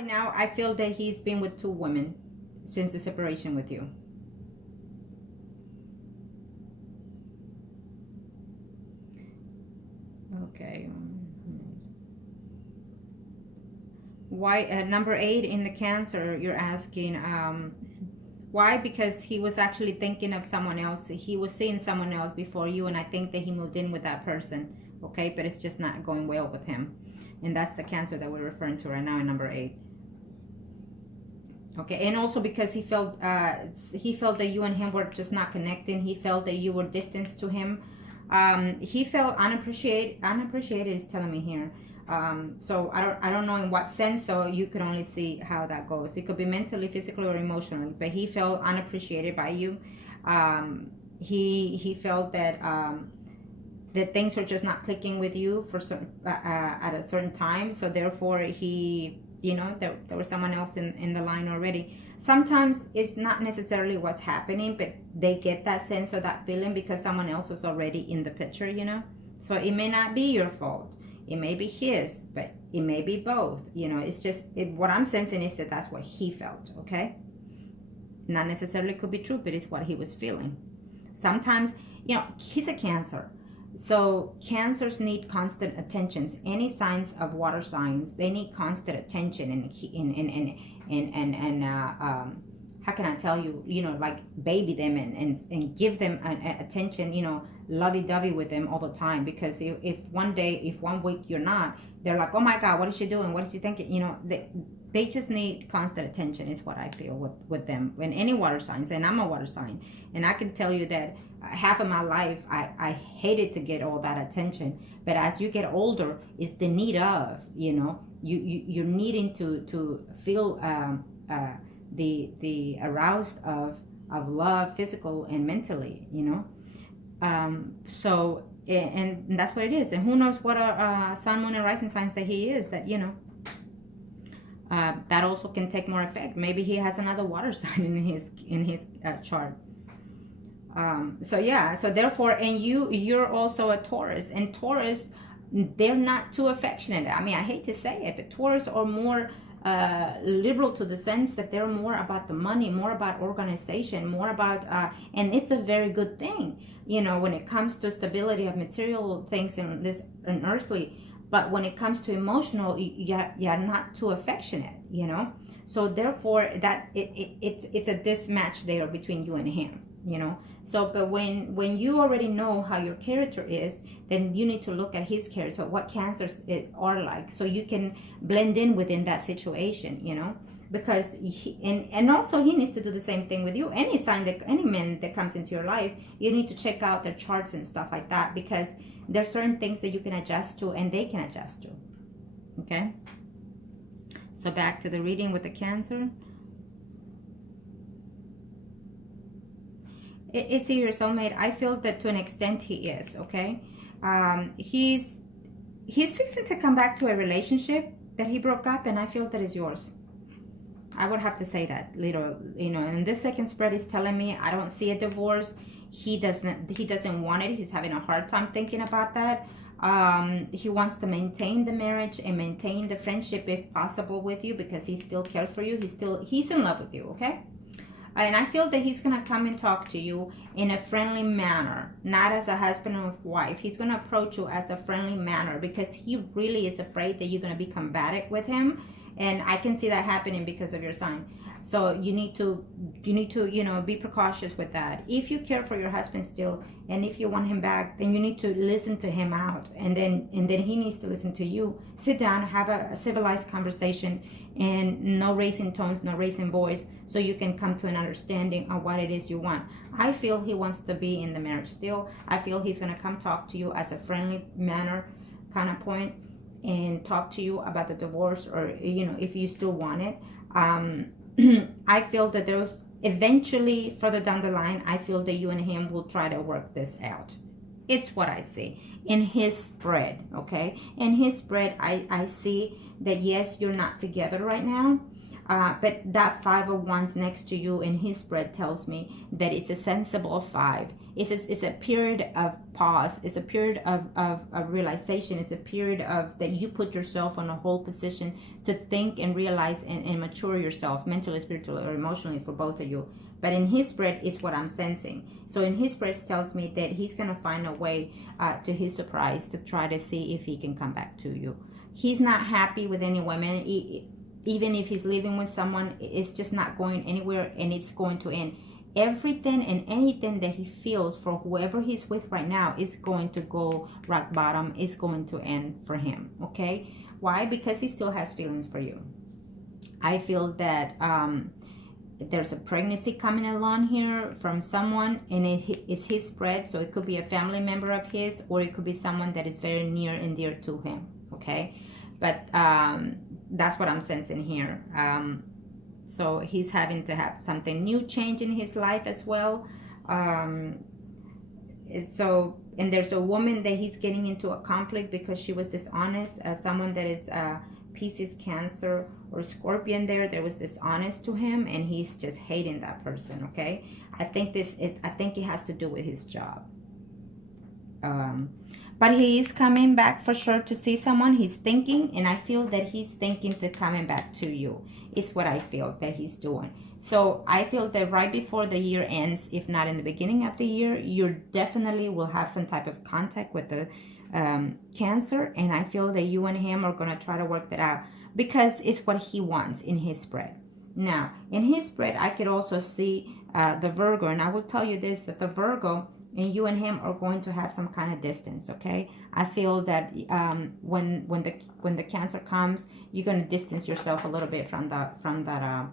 Right now, I feel that he's been with 2 women since the separation with you. Okay. Why number 8 in the Cancer, you're asking why? Because he was actually thinking of someone else. He was seeing someone else before you, and I think that he moved in with that person. Okay, but it's just not going well with him, and that's the Cancer that we're referring to right now in number 8. Okay, and also because he felt that you and him were just not connecting. He felt that you were distanced to him. He felt unappreciated is telling me here. So I don't know in what sense, so you could only see how that goes. It could be mentally, physically, or emotionally, but he felt unappreciated by you. He felt that that things are just not clicking with you for certain at a certain time, so therefore he, you know, there was someone else in the line already. Sometimes it's not necessarily what's happening, but they get that sense or that feeling because someone else was already in the picture, you know. So it may not be your fault. It may be his, but it may be both. You know, it's just, what I'm sensing is that that's what he felt, okay? Not necessarily could be true, but it's what he was feeling. Sometimes, you know, he's a Cancer. So Cancers need constant attentions. Any signs of water signs, they need constant attention and how can I tell you, you know, like baby them and give them attention, you know, lovey-dovey with them all the time. Because if 1 week you're not, they're like, oh my God, what is she doing? What is she thinking? You know, they just need constant attention is what I feel with them. When any water signs, and I'm a water sign, and I can tell you that half of my life, I hated to get all that attention. But as you get older, it's the need of, you know, you're needing to feel the aroused of love, physical and mentally, you know. So and that's what it is. And who knows what a sun, moon, and rising signs that he is, that, you know, that also can take more effect. Maybe he has another water sign in his chart. So yeah, so therefore, and you're also a Taurus, and Taurus, they're not too affectionate. I mean, I hate to say it, but Taurus are more liberal, to the sense that they're more about the money, more about organization, more about and it's a very good thing, you know, when it comes to stability of material things in this and earthly. But when it comes to emotional, you're not too affectionate, you know. So therefore, that it's a mismatch there between you and him, you know. So, but when you already know how your character is, then you need to look at his character, what Cancers are like, so you can blend in within that situation, you know. Because and also he needs to do the same thing with you. Any man that comes into your life, you need to check out their charts and stuff like that, because there's certain things that you can adjust to and they can adjust to. Okay. So back to the reading with the Cancer. Is he your soulmate? I feel that to an extent he is. Okay. He's fixing to come back to a relationship that he broke up, and I feel that is yours. I would have to say that, little, you know. And this second spread is telling me I don't see a divorce. He doesn't want it. He's having a hard time thinking about that. He wants to maintain the marriage and maintain the friendship if possible with you, because he still cares for you. He's in love with you. Okay. And I feel that he's going to come and talk to you in a friendly manner, not as a husband or wife. He's going to approach you as a friendly manner, because he really is afraid that you're going to be combative with him. And I can see that happening because of your sign. So you need to, you know, be precautious with that. If you care for your husband still, and if you want him back, then you need to listen to him out. And then he needs to listen to you. Sit down, have a civilized conversation, and no raising tones, no raising voice, so you can come to an understanding of what it is you want. I feel he wants to be in the marriage still. I feel he's going to come talk to you as a friendly manner kind of point, and talk to you about the divorce, or, you know, if you still want it. I feel that there's eventually further down the line, I feel that you and him will try to work this out. It's what I see in his spread. Okay, in his spread, I see that yes, you're not together right now. But that 5 of Wands next to you in his spread tells me that it's a sensible 5. It's a period of pause. It's a period of realization. It's a period of that you put yourself on a whole position to think and realize and mature yourself mentally, spiritually, or emotionally for both of you. But in his spread is what I'm sensing. So in his spread tells me that he's going to find a way to his surprise to try to see if he can come back to you. He's not happy with any women. Even if he's living with someone, it's just not going anywhere, and it's going to end. Everything and anything that he feels for whoever he's with right now is going to go rock bottom, is going to end for him, okay? Why? Because he still has feelings for you. I feel that there's a pregnancy coming along here from someone, and it's his spread, so it could be a family member of his, or it could be someone that is very near and dear to him, okay? But that's what I'm sensing here. So he's having to have something new change in his life as well. And there's a woman that he's getting into a conflict because she was dishonest. Someone that is Pisces, Cancer, or Scorpion there was dishonest to him, and he's just hating that person, okay? I think it has to do with his job. But he is coming back for sure to see someone. He's thinking, and I feel that he's thinking to coming back to you. It's what I feel that he's doing. So I feel that right before the year ends, if not in the beginning of the year, you definitely will have some type of contact with the Cancer. And I feel that you and him are going to try to work that out because it's what he wants in his spread. Now, in his spread, I could also see the Virgo. And I will tell you this, that the Virgo and you and him are going to have some kind of distance, okay? I feel that when the Cancer comes, you're going to distance yourself a little bit from that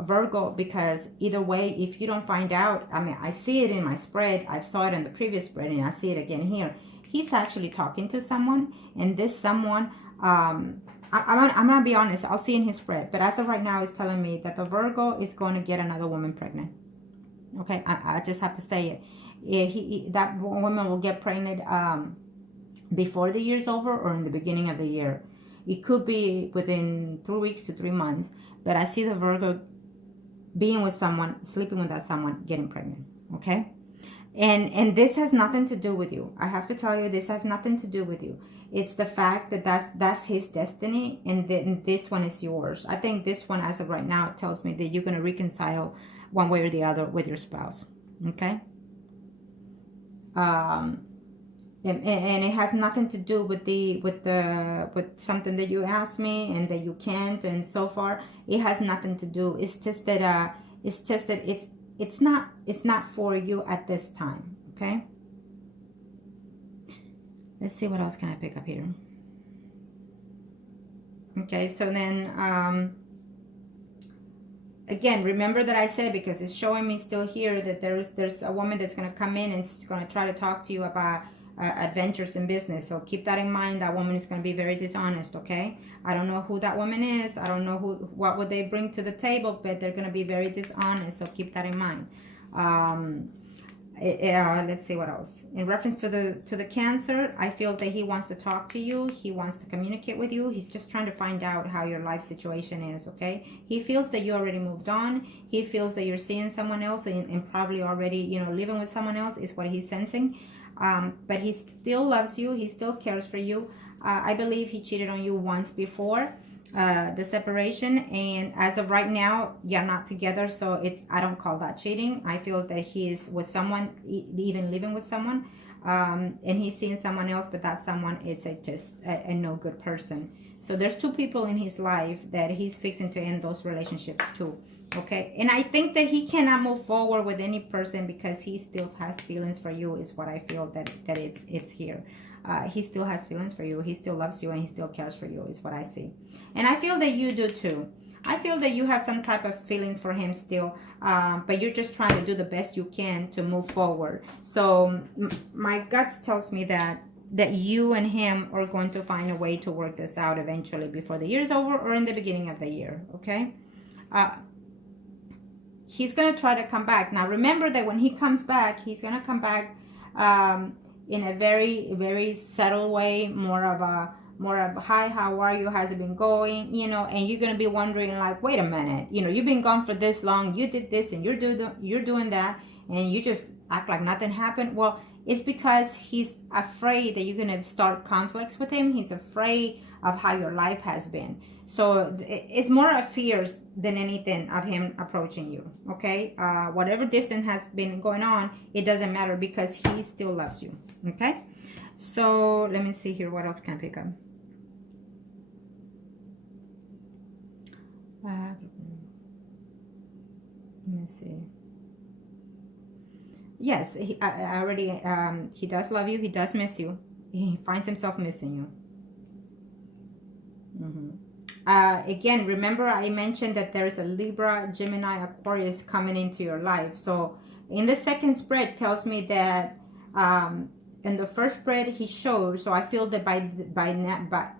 Virgo, because either way, if you don't find out, I mean, I see it in my spread, I saw it in the previous spread, and I see it again here. He's actually talking to someone, and this someone, I'm going to be honest, I'll see in his spread, but as of right now, it's telling me that the Virgo is going to get another woman pregnant. Okay, I just have to say it. That woman will get pregnant before the year's over or in the beginning of the year. It could be within 3 weeks to 3 months, but I see the Virgo being with someone, sleeping with that someone, getting pregnant, okay? And this has nothing to do with you. I have to tell you, this has nothing to do with you. It's the fact that that's his destiny, and this one is yours. I think this one, as of right now, tells me that you're going to reconcile one way or the other with your spouse, okay? And it has nothing to do with something that you asked me and that you can't, and so far it has nothing to do. It's just that it's not for you at this time, okay? Let's see, what else can I pick up here? Okay, so then again, remember that I said, because it's showing me still here, that there's a woman that's going to come in and she's going to try to talk to you about adventures in business. So keep that in mind. That woman is going to be very dishonest, okay? I don't know who that woman is. I don't know what would they bring to the table, but they're going to be very dishonest. So keep that in mind. Let's see what else. In reference to the Cancer, I feel that he wants to talk to you. He wants to communicate with you. He's just trying to find out how your life situation is, okay? He feels that you already moved on. He feels that you're seeing someone else and probably already, living with someone else is what he's sensing. But he still loves you. He still cares for you. I believe he cheated on you once before the separation, and as of right now, you're not together, so I don't call that cheating. I feel that he is with someone, even living with someone, and he's seeing someone else, but that someone is just a no good person. So there's 2 people in his life that he's fixing to end those relationships too. Okay, and I think that he cannot move forward with any person because he still has feelings for you, is what I feel that it's here. He still has feelings for you. He still loves you, and he still cares for you, is what I see. And I feel that you do too. I feel that you have some type of feelings for him still, but you're just trying to do the best you can to move forward. So my guts tells me that you and him are going to find a way to work this out eventually before the year's over or in the beginning of the year, okay? He's going to try to come back. Now, remember that when he comes back, he's going to come back in a very, very subtle way, more of more of, hi, how are you, how's it been going, you know, and you're going to be wondering like, wait a minute, you know, you've been gone for this long, you did this and you're doing that, and you just act like nothing happened. Well, it's because he's afraid that you're going to start conflicts with him. He's afraid of how your life has been. So it's more of fears than anything of him approaching you, okay? Whatever distance has been going on, it doesn't matter because he still loves you, okay? So let me see here. What else can I pick up? Let me see. Yes, I already, he does love you. He does miss you. He finds himself missing you. Again, remember I mentioned that there's a Libra, Gemini, Aquarius coming into your life. So in the second spread tells me that in the first spread he showed, so I feel that by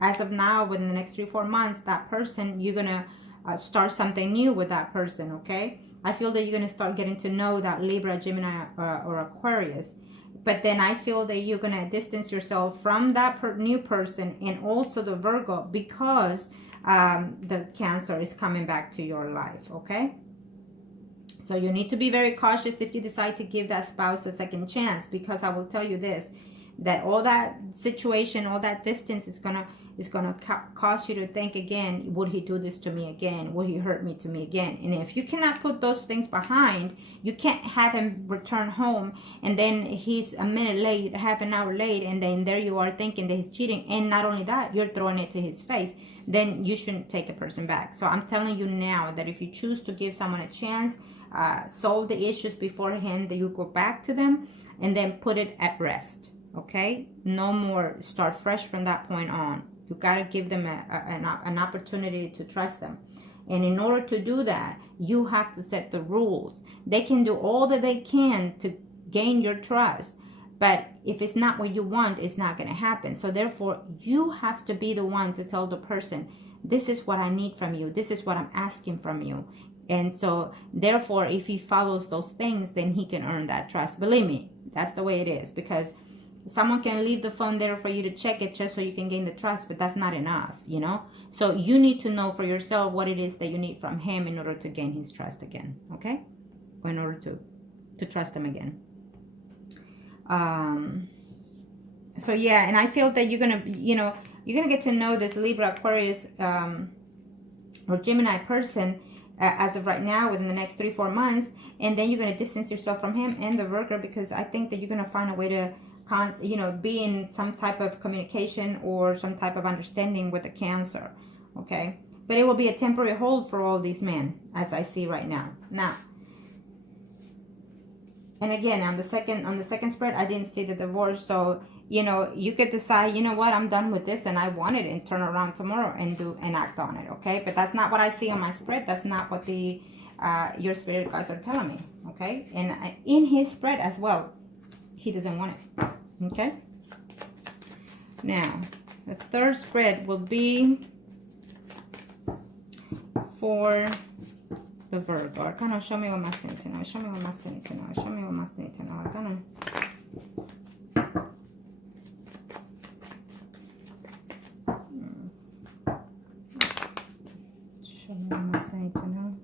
as of now, within the next 3-4 months, that person, you're gonna start something new with that person, okay? I feel that you're gonna start getting to know that Libra, Gemini, or Aquarius. But then I feel that you're gonna distance yourself from that new person, and also the Virgo, because the Cancer is coming back to your life, okay? So you need to be very cautious if you decide to give that spouse a second chance, because I will tell you this, that all that situation, all that distance is gonna cause you to think again, would he do this to me again? Would he hurt me to me again? And if you cannot put those things behind, you can't have him return home and then he's a minute late, half an hour late, and then there you are thinking that he's cheating, and not only that, you're throwing it to his face. Then you shouldn't take a person back. So I'm telling you now that if you choose to give someone a chance, solve the issues beforehand, that you go back to them and then put it at rest, okay? No more start fresh from that point on. You got to give them an opportunity to trust them. And in order to do that, you have to set the rules. They can do all that they can to gain your trust, but if it's not what you want, it's not going to happen. So therefore, you have to be the one to tell the person, this is what I need from you. This is what I'm asking from you. And so therefore, if he follows those things, then he can earn that trust. Believe me, that's the way it is, because someone can leave the phone there for you to check it just so you can gain the trust, but that's not enough, you know? So you need to know for yourself what it is that you need from him in order to gain his trust again, okay? Or in order to trust him again. So yeah, and I feel that you're gonna get to know this Libra, Aquarius, or Gemini person as of right now within the next 3-4 months, and then you're gonna distance yourself from him and the Virgo, because I think that you're gonna find a way to be in some type of communication or some type of understanding with the Cancer, okay? But it will be a temporary hold for all these men, as I see right now. Now, and again, on the second spread, I didn't see the divorce. So, you could decide, what, I'm done with this and I want it, and turn around tomorrow and act on it, okay? But that's not what I see on my spread. That's not what your spirit guides are telling me, okay? And in his spread as well, he doesn't want it, okay? Now, the third spread will be for the Virgo. Arcana, show me what Master needs to know. Show me what Master needs to know. Show me what Master needs to know. Arcana. Show me what Master needs to know.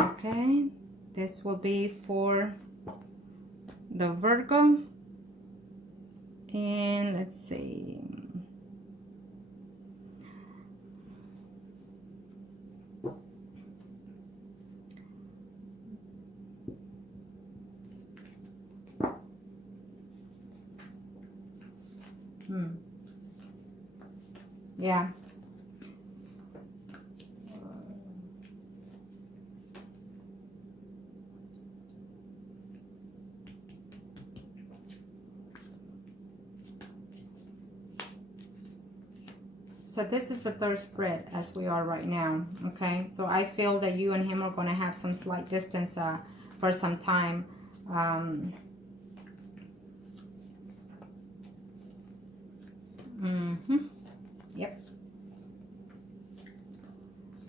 Okay, this will be for the Virgo. And let's see. Yeah. So this is the third spread as we are right now, okay? So I feel that you and him are going to have some slight distance for some time. Yep.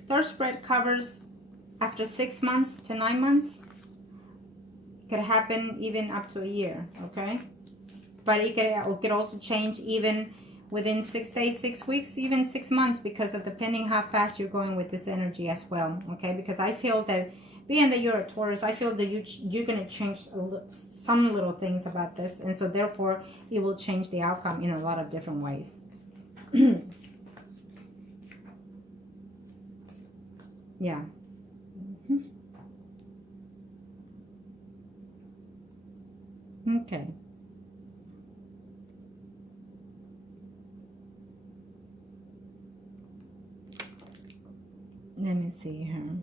Third spread covers after 6 months to 9 months. could happen even up to a year, okay? But it could also change even within 6 days, 6 weeks, even 6 months, because of depending how fast you're going with this energy as well, okay? Because I feel that being that you're a Taurus, I feel that you're going to change some little things about this, and so therefore it will change the outcome in a lot of different ways. Yeah. Okay. Let me see here.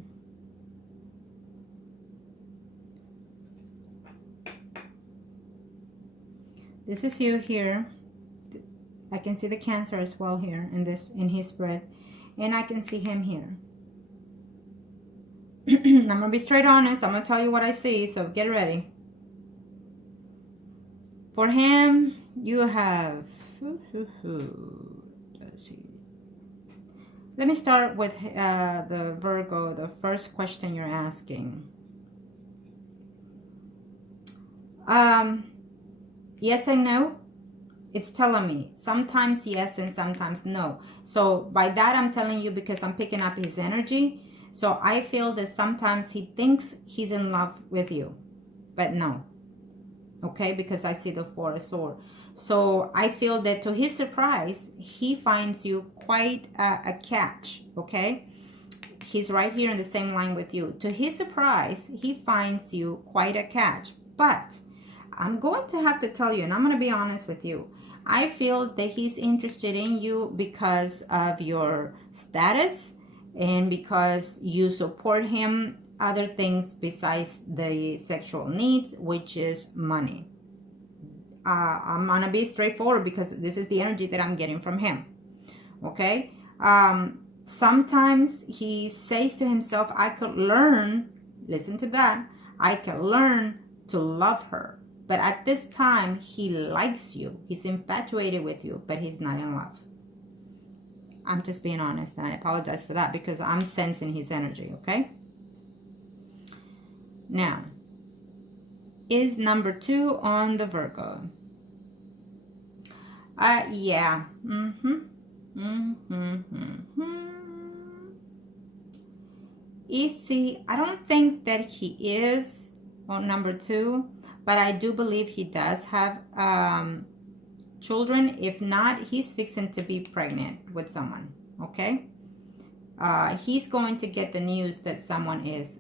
This is you here. I can see the Cancer as well here in his spread, and I can see him here. I'm gonna be straight honest. I'm gonna tell you what I see, so get ready. For him, you have. Let me start with the Virgo, the first question you're asking. Yes and no. It's telling me sometimes yes and sometimes no. So by that I'm telling you because I'm picking up his energy. So I feel that sometimes he thinks he's in love with you, but no. Okay, because I see the Four of Swords. So I feel that to his surprise, he finds you quite a catch, okay? He's right here in the same line with you. To his surprise, he finds you quite a catch. But I'm going to have to tell you, and I'm going to be honest with you, I feel that he's interested in you because of your status and because you support him, other things besides the sexual needs, which is money. I'm going to be straightforward because this is the energy that I'm getting from him. Okay? Sometimes he says to himself, I could learn, listen to that, I could learn to love her. But at this time, he likes you. He's infatuated with you, but he's not in love. I'm just being honest, and I apologize for that because I'm sensing his energy, okay? Now, is number 2 on the Virgo? Yeah. Easy. I don't think that he is on number 2, but I do believe he does have children. If not, he's fixing to be pregnant with someone, okay? He's going to get the news that someone is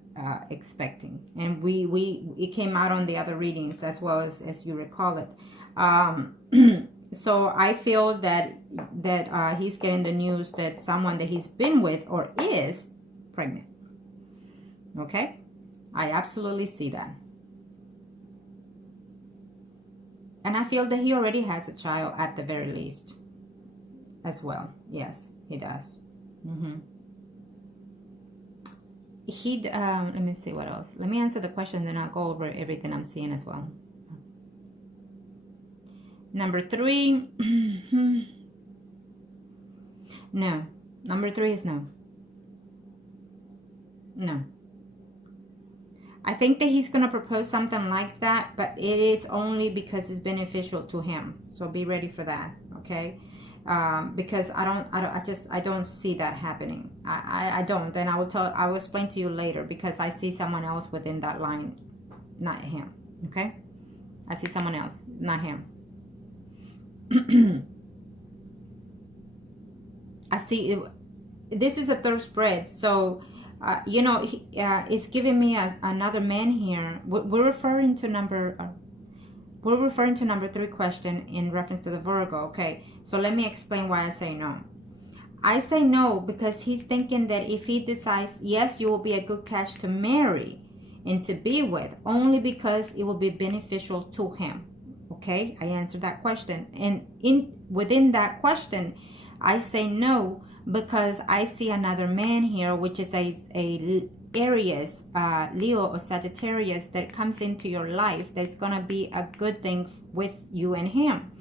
expecting, and it came out on the other readings as well as you recall it. So I feel that he's getting the news that someone that he's been with or is pregnant. Okay, I absolutely see that, and I feel that he already has a child at the very least as well. Yes, he does. Let me see what else. Let me answer the question, then I'll go over everything I'm seeing as well. Number 3. No. Number 3 is no. No. I think that he's going to propose something like that, but it is only because it's beneficial to him. So be ready for that, okay? Because I don't see that happening. I don't, and I will explain to you later, because I see someone else within that line, not him. Okay, I see someone else, not him. I see this is a third spread, so you know, it's giving me another man here. We're referring to number 3 question in reference to the Virgo. Okay, so let me explain why I say no. I say no because he's thinking that if he decides, yes, you will be a good catch to marry and to be with, only because it will be beneficial to him. Okay, I answered that question, and within that question, I say no because I see another man here, which is a Aries, Leo, or Sagittarius, that comes into your life that's gonna be a good thing with you and him.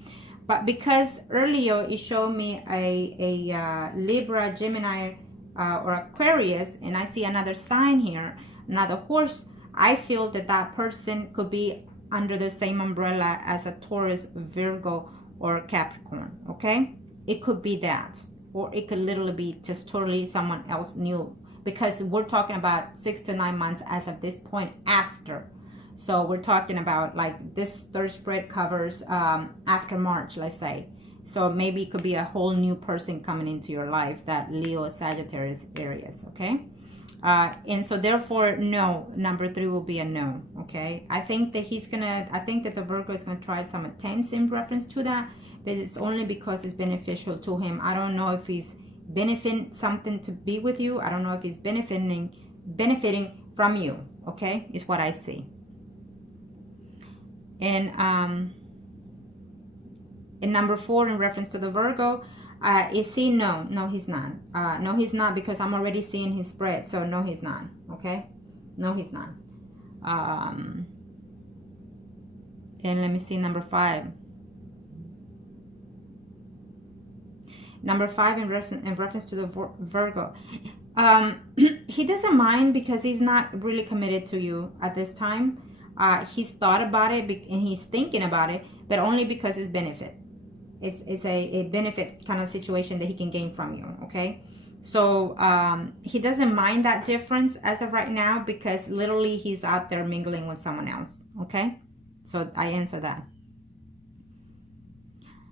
But because earlier it showed me a Libra, Gemini, or Aquarius, and I see another sign here, another horse, I feel that that person could be under the same umbrella as a Taurus, Virgo, or Capricorn, okay? It could be that, or it could literally be just totally someone else new, because we're talking about 6 to 9 months as of this point after. So we're talking about like this third spread covers after March, let's say. So maybe it could be a whole new person coming into your life, that Leo, Sagittarius areas, okay? And so therefore, no, number 3 will be a no, okay? I think that the Virgo is gonna try some attempts in reference to that, but it's only because it's beneficial to him. I don't know if he's benefiting something to be with you. I don't know if he's benefiting from you, okay? Is what I see. And in number 4, in reference to the Virgo, is he? No, he's not. No, he's not, because I'm already seeing his spread. So no, he's not. Okay, no, he's not. And let me see number 5. Number 5 in reference to the Virgo. He doesn't mind because he's not really committed to you at this time. He's thought about it and he's thinking about it, but only because it's benefit. It's a benefit kind of situation that he can gain from you, okay? So he doesn't mind that difference as of right now, because literally he's out there mingling with someone else, okay? So I answer that.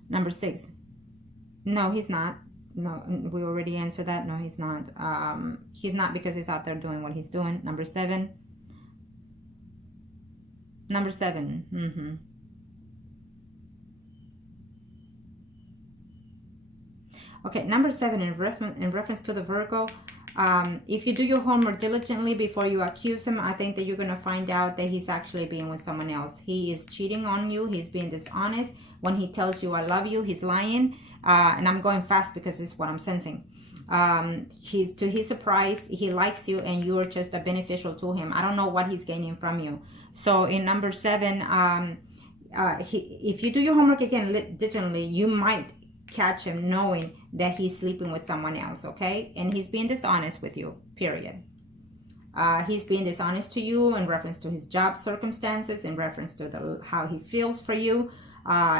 Number 6. No, he's not. No, we already answered that. No, he's not. He's not, because he's out there doing what he's doing. Number 7. Number 7. Okay, number 7 in reference to the Virgo. If you do your homework diligently before you accuse him, I think that you're going to find out that he's actually being with someone else. He is cheating on you. He's being dishonest. When he tells you I love you, he's lying. And I'm going fast because this is what I'm sensing. To his surprise, he likes you and you're just a beneficial to him. I don't know what he's gaining from you. So in number 7, if you do your homework again digitally, you might catch him knowing that he's sleeping with someone else, okay? And he's being dishonest with you, period. He's being dishonest to you in reference to his job circumstances, in reference to how he feels for you,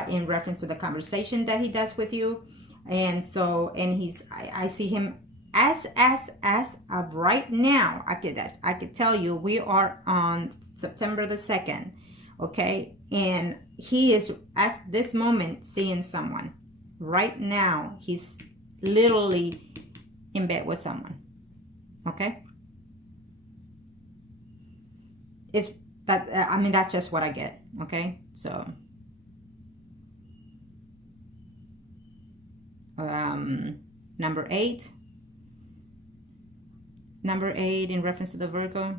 in reference to the conversation that he does with you. And so, and I see him as of right now. I could tell you we are on September the 2nd, okay? And he is at this moment seeing someone. Right now, he's literally in bed with someone, okay? It's that, I mean, that's just what I get, okay? So number 8 in reference to the Virgo.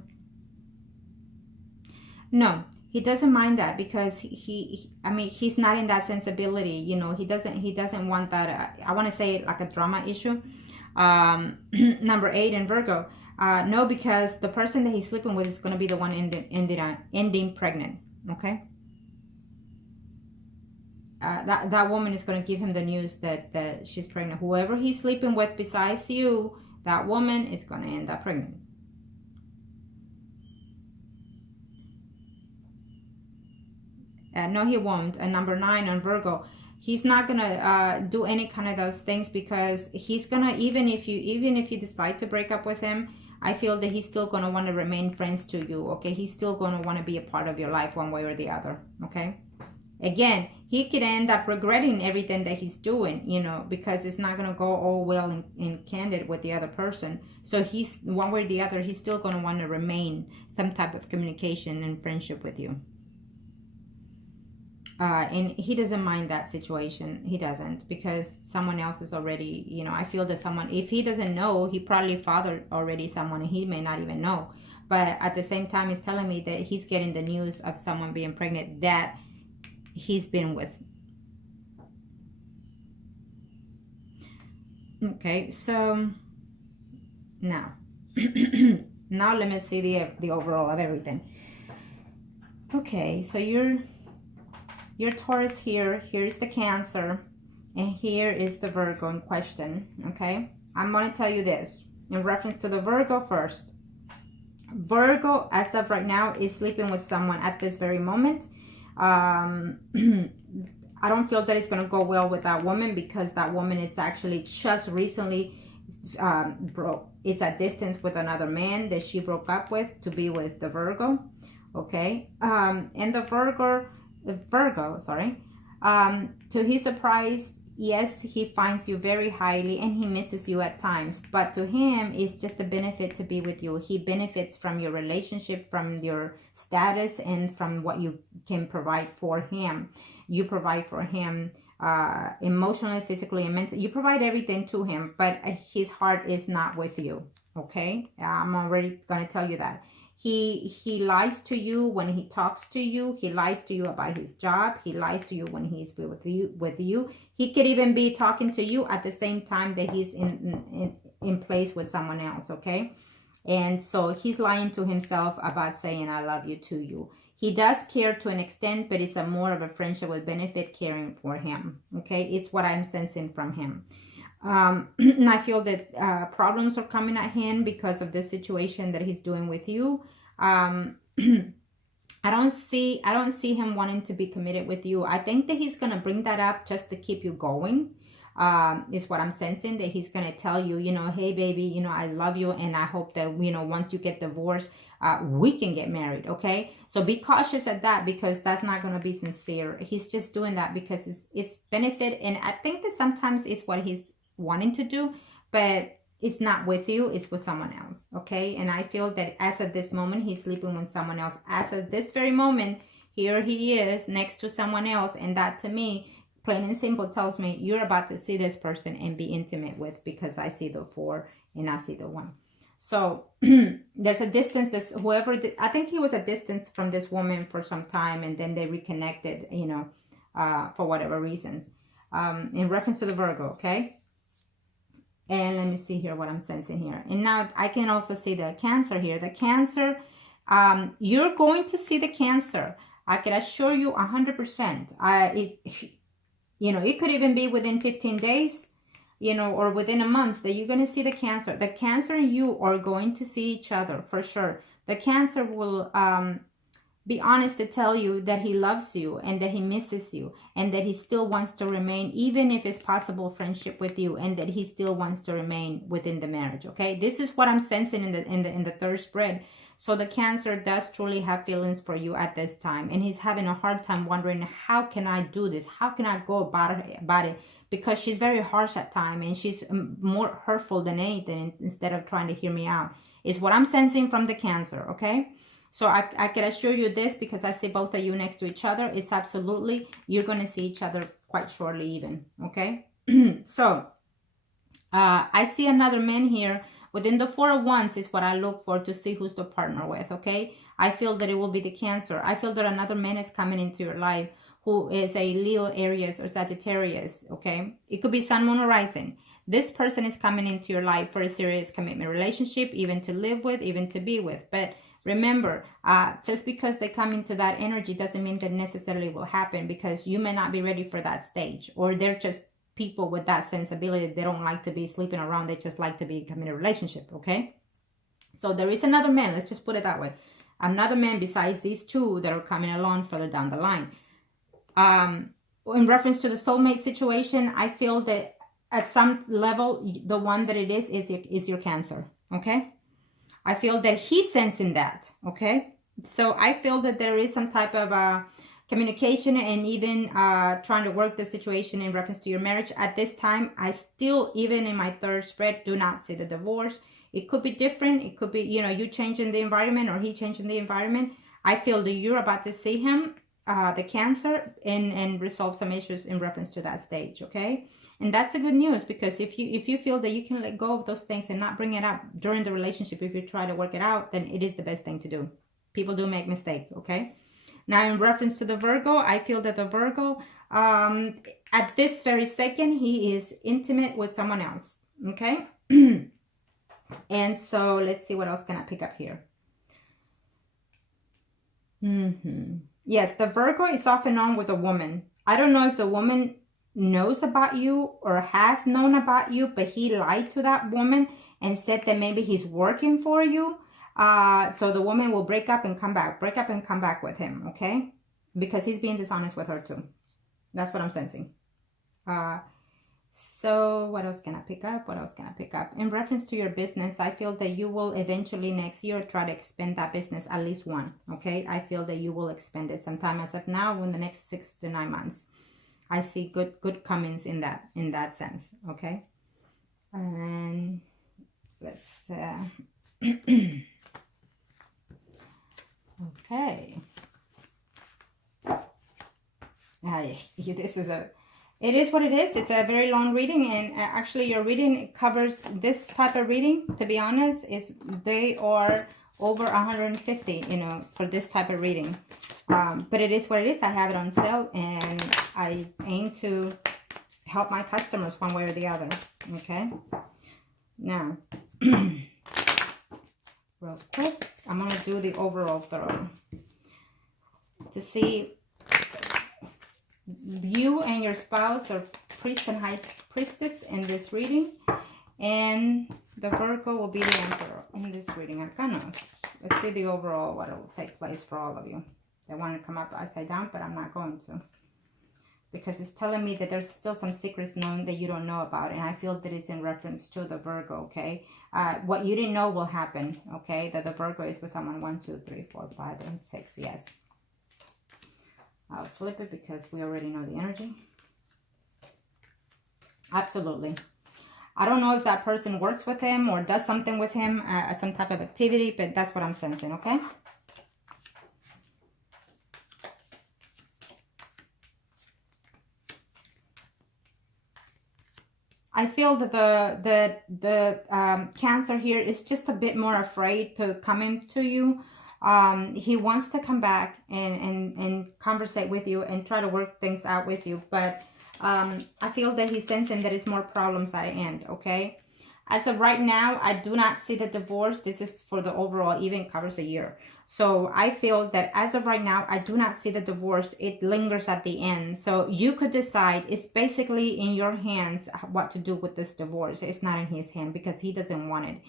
No, he doesn't mind that, because he's not in that sensibility, you know. He doesn't want that, I want to say like a drama issue. Number 8 in Virgo. No, because the person that he's sleeping with is going to be the one ending pregnant, okay? That woman is going to give him the news that she's pregnant. Whoever he's sleeping with besides you, that woman is going to end up pregnant. No, he won't. And number 9 on Virgo, he's not gonna do any kind of those things, because he's gonna, even if you decide to break up with him, I feel that he's still gonna want to remain friends to you, okay? He's still gonna want to be a part of your life one way or the other, okay? Again, he could end up regretting everything that he's doing, you know, because it's not gonna go all well and candid with the other person. So he's, one way or the other, he's still gonna want to remain some type of communication and friendship with you. And he doesn't mind that situation. He doesn't, because someone else is already, you know, I feel that someone, if he doesn't know, he probably fathered already someone and he may not even know. But at the same time, he's telling me that he's getting the news of someone being pregnant that he's been with. Okay, so now, now let me see the overall of everything. Okay, so your Taurus here, here's the Cancer, and here is the Virgo in question, okay? I'm going to tell you this, in reference to the Virgo first. Virgo, as of right now, is sleeping with someone at this very moment. I don't feel that it's going to go well with that woman, because that woman is actually just recently broke. It's a distance with another man that she broke up with to be with the Virgo. Okay. And the Virgo, sorry. To his surprise, yes, he finds you very highly and he misses you at times, but to him, it's just a benefit to be with you. He benefits from your relationship, from your status, and from what you can provide for him. You provide for him emotionally, physically, and mentally. You provide everything to him, but his heart is not with you. Okay? I'm already going to tell you that. He lies to you when he talks to you. He lies to you about his job. He lies to you when he's with you. He could even be talking to you at the same time that he's in place with someone else, okay? And so he's lying to himself about saying I love you to you. He does care to an extent, but it's a more of a friendship with benefit, caring for him, okay? It's what I'm sensing from him. And I feel that problems are coming at him because of this situation that he's doing with you. I don't see him wanting to be committed with you. I think that he's gonna bring that up just to keep you going. Is what I'm sensing, that he's gonna tell you, hey baby, I love you, and I hope that once you get divorced, we can get married. Okay, so be cautious at that, because that's not gonna be sincere. He's just doing that because it's benefit, and I think that sometimes it's what he's wanting to do, but it's not with you, it's with someone else. Okay, and I feel that as of this moment, he's sleeping with someone else. As of this very moment, here he is next to someone else, and that to me, plain and simple, tells me you're about to see this person and be intimate with, because I see the 4 and I see the 1. So there's a distance. I think he was a distance from this woman for some time, and then they reconnected, for whatever reasons, in reference to the Virgo. Okay. And let me see here what I'm sensing here. And now I can also see the Cancer here. The Cancer, you're going to see the Cancer. I can assure you 100%. It could even be within 15 days, or within a month, that you're going to see the Cancer. The Cancer and you are going to see each other for sure. The Cancer will be honest to tell you that he loves you and that he misses you, and that he still wants to remain, even if it's possible, friendship with you, and that he still wants to remain within the marriage. Okay, this is what I'm sensing in the third spread. So the Cancer does truly have feelings for you at this time, and he's having a hard time wondering, how can I do this? How can I go about it? Because she's very harsh at times, and she's more hurtful than anything, instead of trying to hear me out, is what I'm sensing from the Cancer. Okay. So I can assure you this, because I see both of you next to each other. It's absolutely, you're going to see each other quite shortly even. Okay. So I see another man here. Within the 4 of Wands is what I look for to see who's the partner with. Okay. I feel that it will be the Cancer. I feel that another man is coming into your life who is a Leo, Aries, or Sagittarius. Okay. It could be Sun, Moon, or Rising. This person is coming into your life for a serious commitment relationship, even to live with, even to be with. But remember, just because they come into that energy doesn't mean that necessarily will happen, because you may not be ready for that stage, or they're just people with that sensibility. They don't like to be sleeping around. They just like to be in a committed relationship. Okay. So there is another man. Let's just put it that way. Another man besides these 2 that are coming along further down the line. In reference to the soulmate situation, I feel that at some level, the one that it is your Cancer. Okay. I feel that he's sensing that. Okay. So I feel that there is some type of communication, and even trying to work the situation in reference to your marriage. At this time, I still, even in my third spread, do not see the divorce. It could be different. It could be, you changing the environment, or he changing the environment. I feel that you're about to see him, the Cancer, and resolve some issues in reference to that stage. Okay. And that's a good news, because if you feel that you can let go of those things and not bring it up during the relationship, if you try to work it out, then it is the best thing to do. People do make mistakes. Okay. Now, in reference to the Virgo, I feel that the Virgo, at this very second, he is intimate with someone else. Okay. And so let's see what else can I pick up here. Yes, the Virgo is off and on with a woman. I don't know if the woman knows about you or has known about you, but he lied to that woman and said that maybe he's working for you. So the woman will break up and come back with him, okay? Because he's being dishonest with her too. That's what I'm sensing. So what else can I pick up? In reference to your business, I feel that you will eventually next year try to expand that business, at least one, okay? I feel that you will expand it sometime as of now in the next 6 to 9 months. I see good comings in that sense, okay? And let's okay. It is what it is. It's a very long reading, and actually your reading covers this type of reading. To be honest, they are over 150, you know, for this type of reading. But it is what it is. I have it on sale, and I aim to help my customers one way or the other. Okay. Now, real quick, I'm gonna do the overall throw to see. You and your spouse are priest and high priestess in this reading, and the Virgo will be the emperor in this reading. Arcanos. Let's see the overall, what will take place for all of you. I want to come up upside down, but I'm not going to, because it's telling me that there's still some secrets known that you don't know about, and I feel that it's in reference to the Virgo, okay? What you didn't know will happen, okay? That the Virgo is with someone 1, 2, 3, 4, 5, and 6, yes. I'll flip it because we already know the energy. Absolutely. I don't know if that person works with him or does something with him, some type of activity, but that's what I'm sensing, okay? I feel that the Cancer here is just a bit more afraid to come into you. He wants to come back and conversate with you and try to work things out with you, but I feel that he's sensing that it's more problems at the end, okay? As of right now, I do not see the divorce. This is for the overall, even covers a year. So I feel that as of right now, I do not see the divorce. It lingers at the end. So you could decide. It's basically in your hands what to do with this divorce. It's not in his hand because he doesn't want it.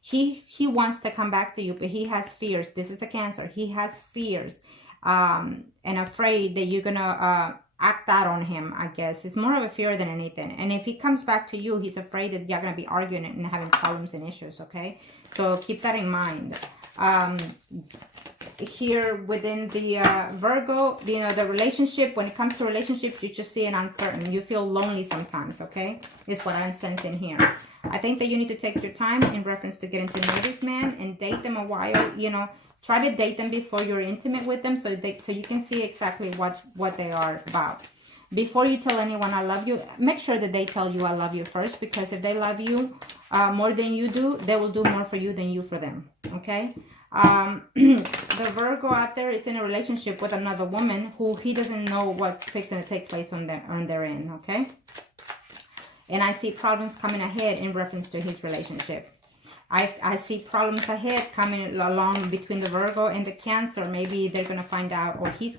He wants to come back to you, but he has fears. This is a Cancer. He has fears and afraid that you're going to act out on him, I guess. It's more of a fear than anything. And if he comes back to you, he's afraid that you're going to be arguing and having problems and issues, okay? So keep that in mind. Here within the Virgo, you know, the relationship, when it comes to relationships, you just see an uncertain. You feel lonely sometimes, okay? It's what I'm sensing here. I think that you need to take your time in reference to getting to know this man and date them a while, you know. Try to date them before you're intimate with them so you can see exactly what they are about. Before you tell anyone I love you, make sure that they tell you I love you first, because if they love you more than you do, they will do more for you than you for them, okay? The Virgo out there is in a relationship with another woman who he doesn't know what's fixing to take place on their end, okay? And I see problems coming ahead in reference to his relationship. I see problems ahead coming along between the Virgo and the Cancer. Maybe they're going to find out, or he's